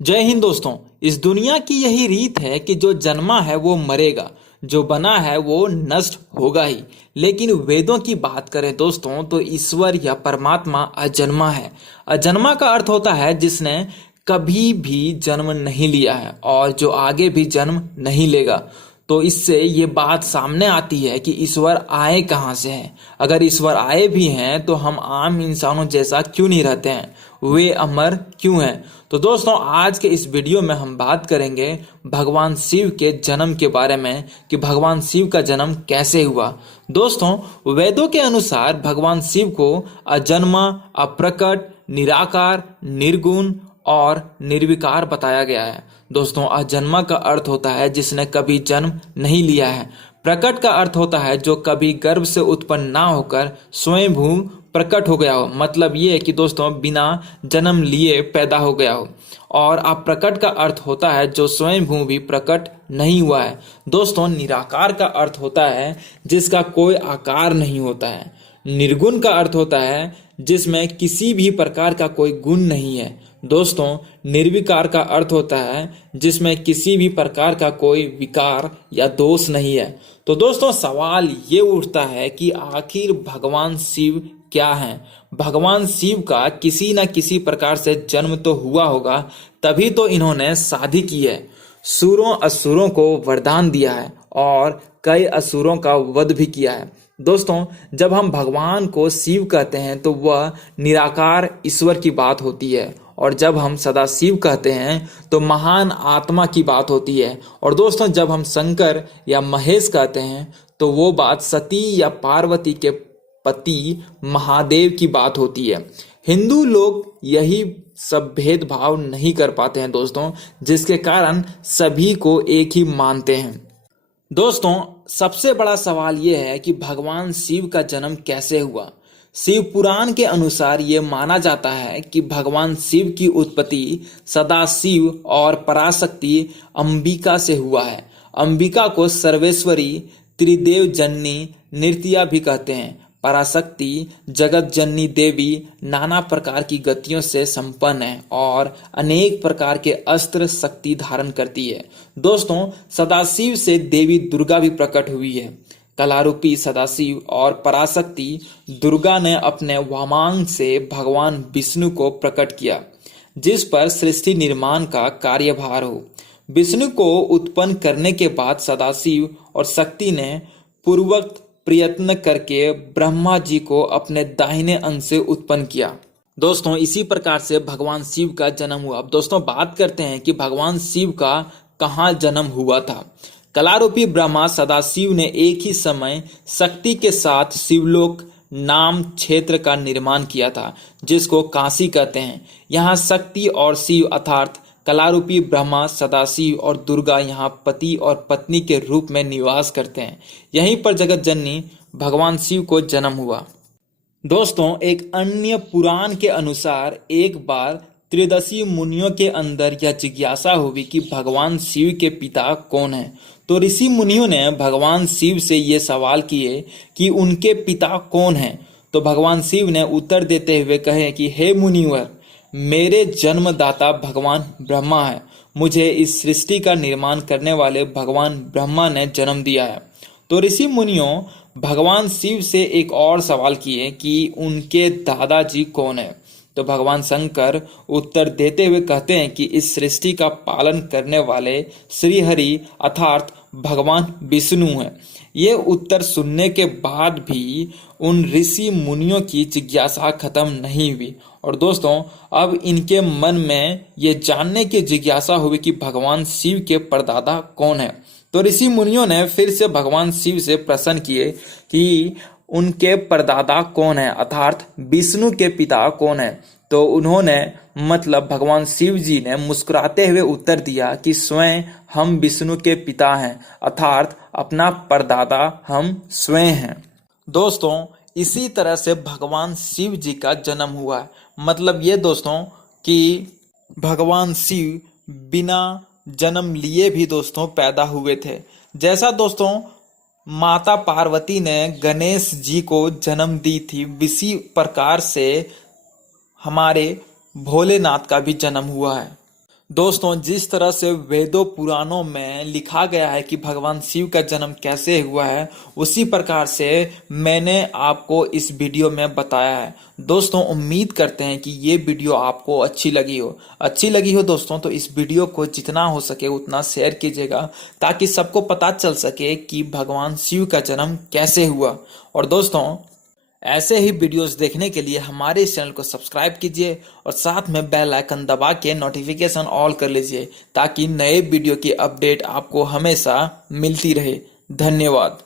जय हिंद दोस्तों। इस दुनिया की यही रीत है कि जो जन्मा है वो मरेगा, जो बना है वो नष्ट होगा ही। लेकिन वेदों की बात करें दोस्तों तो ईश्वर या परमात्मा अजन्मा है। अजन्मा का अर्थ होता है जिसने कभी भी जन्म नहीं लिया है और जो आगे भी जन्म नहीं लेगा। तो इससे ये बात सामने आती है कि ईश्वर आए कहाँ से हैं। अगर ईश्वर आए भी हैं तो हम आम इंसानों जैसा क्यों नहीं रहते हैं, वे अमर क्यों हैं। तो दोस्तों आज के इस वीडियो में हम बात करेंगे भगवान शिव के जन्म के बारे में कि भगवान शिव का जन्म कैसे हुआ। दोस्तों वेदों के अनुसार भगवान शिव को अजन्मा, अप्रकट, निराकार, निर्गुण और निर्विकार बताया गया है। दोस्तों अजन्मा का अर्थ होता है जिसने कभी जन्म नहीं लिया है। प्रकट का अर्थ होता है जो कभी गर्भ से उत्पन्न ना होकर स्वयंभू प्रकट हो गया हो, मतलब ये है कि दोस्तों बिना जन्म लिए पैदा हो गया हो। और अप्रकट का अर्थ होता है जो स्वयंभू भी प्रकट नहीं हुआ है। दोस्तों निराकार का अर्थ होता है जिसका कोई आकार नहीं होता है। निर्गुण का अर्थ होता है जिसमें किसी भी प्रकार का कोई गुण नहीं है। दोस्तों निर्विकार का अर्थ होता है जिसमें किसी भी प्रकार का कोई विकार या दोष नहीं है। तो दोस्तों सवाल ये उठता है कि आखिर भगवान शिव क्या हैं। भगवान शिव का किसी न किसी प्रकार से जन्म तो हुआ होगा, तभी तो इन्होंने शादी की है, सुरों असुरों को वरदान दिया है और कई असुरों का वध भी किया है। दोस्तों जब हम भगवान को शिव कहते हैं तो वह निराकार ईश्वर की बात होती है, और जब हम सदा शिव कहते हैं तो महान आत्मा की बात होती है। और दोस्तों जब हम शंकर या महेश कहते हैं तो वो बात सती या पार्वती के पति महादेव की बात होती है। हिंदू लोग यही सब भेदभाव नहीं कर पाते हैं दोस्तों, जिसके कारण सभी को एक ही मानते हैं। दोस्तों सबसे बड़ा सवाल यह है कि भगवान शिव का जन्म कैसे हुआ। शिव पुराण के अनुसार ये माना जाता है कि भगवान शिव की उत्पत्ति सदाशिव और पराशक्ति अंबिका से हुआ है। अंबिका को सर्वेश्वरी, त्रिदेव जननी, नृत्या भी कहते हैं। पराशक्ति जगत जननी देवी नाना प्रकार की गतियों से संपन्न है और अनेक प्रकार के अस्त्र शक्ति धारण करती है। दोस्तों सदाशिव से देवी दुर्गा भी प्रकट हुई है। कलारूपी सदाशिव और पराशक्ति दुर्गा ने अपने वामांग से भगवान विष्णु को प्रकट किया, जिस पर सृष्टि निर्माण का कार्यभार हो। विष्णु को उत्पन्न करने के बाद सदाशिव और शक्ति ने पूर्वक प्रयत्न करके ब्रह्मा जी को अपने दाहिने अंग से उत्पन्न किया। दोस्तों इसी प्रकार से भगवान शिव का जन्म हुआ। अब दोस्तों बात करते हैं कि भगवान शिव का कहाँ जन्म हुआ था। कलारूपी ब्रह्मा सदाशिव ने एक ही समय शक्ति के साथ शिवलोक नाम क्षेत्र का निर्माण किया था, जिसको काशी कहते हैं। यहाँ शक्ति और शिव अर्थात कलारूपी ब्रह्मा, सदाशिव और दुर्गा यहाँ पति और पत्नी के रूप में निवास करते हैं। यहीं पर जगत जननी भगवान शिव को जन्म हुआ। दोस्तों एक अन्य पुराण के अनुसार एक बार त्रिदशी मुनियों के अंदर यह जिज्ञासा हुई कि भगवान शिव के पिता कौन हैं। तो ऋषि मुनियों ने भगवान शिव से ये सवाल किए कि उनके पिता कौन हैं। तो भगवान शिव ने उत्तर देते हुए कहे कि हे मुनिवर, मेरे जन्मदाता भगवान ब्रह्मा है। मुझे इस सृष्टि का निर्माण करने वाले भगवान ब्रह्मा ने जन्म दिया है। तो ऋषि मुनियों भगवान शिव से एक और सवाल किए कि उनके दादाजी कौन है। तो भगवान शंकर उत्तर देते हुए कहते हैं कि इस सृष्टि का पालन करने वाले श्री हरि अर्थात भगवान विष्णु हैं। ये उत्तर सुनने के बाद भी उन ऋषि मुनियों की जिज्ञासा खत्म नहीं हुई, और दोस्तों अब इनके मन में ये जानने की जिज्ञासा हुई कि भगवान शिव के परदादा कौन है। तो ऋषि मुनियों ने फिर से भगवान शिव से प्रश्न किए कि उनके परदादा कौन है अर्थात विष्णु के पिता कौन है। तो उन्होंने मतलब भगवान शिव जी ने मुस्कुराते हुए उत्तर दिया कि स्वयं हम विष्णु के पिता हैं अर्थात अपना परदादा हम स्वयं हैं। दोस्तों इसी तरह से भगवान शिव जी का जन्म हुआ है। मतलब ये दोस्तों कि भगवान शिव बिना जन्म लिए भी दोस्तों पैदा हुए थे। जैसा दोस्तों माता पार्वती ने गणेश जी को जन्म दी थी, इसी प्रकार से हमारे भोलेनाथ का भी जन्म हुआ है। दोस्तों, जिस तरह से वेदों पुराणों में लिखा गया है कि भगवान शिव का जन्म कैसे हुआ है, उसी प्रकार से मैंने आपको इस वीडियो में बताया है। दोस्तों, उम्मीद करते हैं कि ये वीडियो आपको अच्छी लगी हो दोस्तों, तो इस वीडियो को जितना हो सके उतना शेयर कीजिएगा, ताकि सबको पता चल सके कि भगवान शिव का जन्म कैसे हुआ। और दोस्तों, ऐसे ही वीडियोस देखने के लिए हमारे इस चैनल को सब्सक्राइब कीजिए और साथ में बेल आइकन दबा के नोटिफिकेशन ऑल कर लीजिए, ताकि नए वीडियो की अपडेट आपको हमेशा मिलती रहे। धन्यवाद।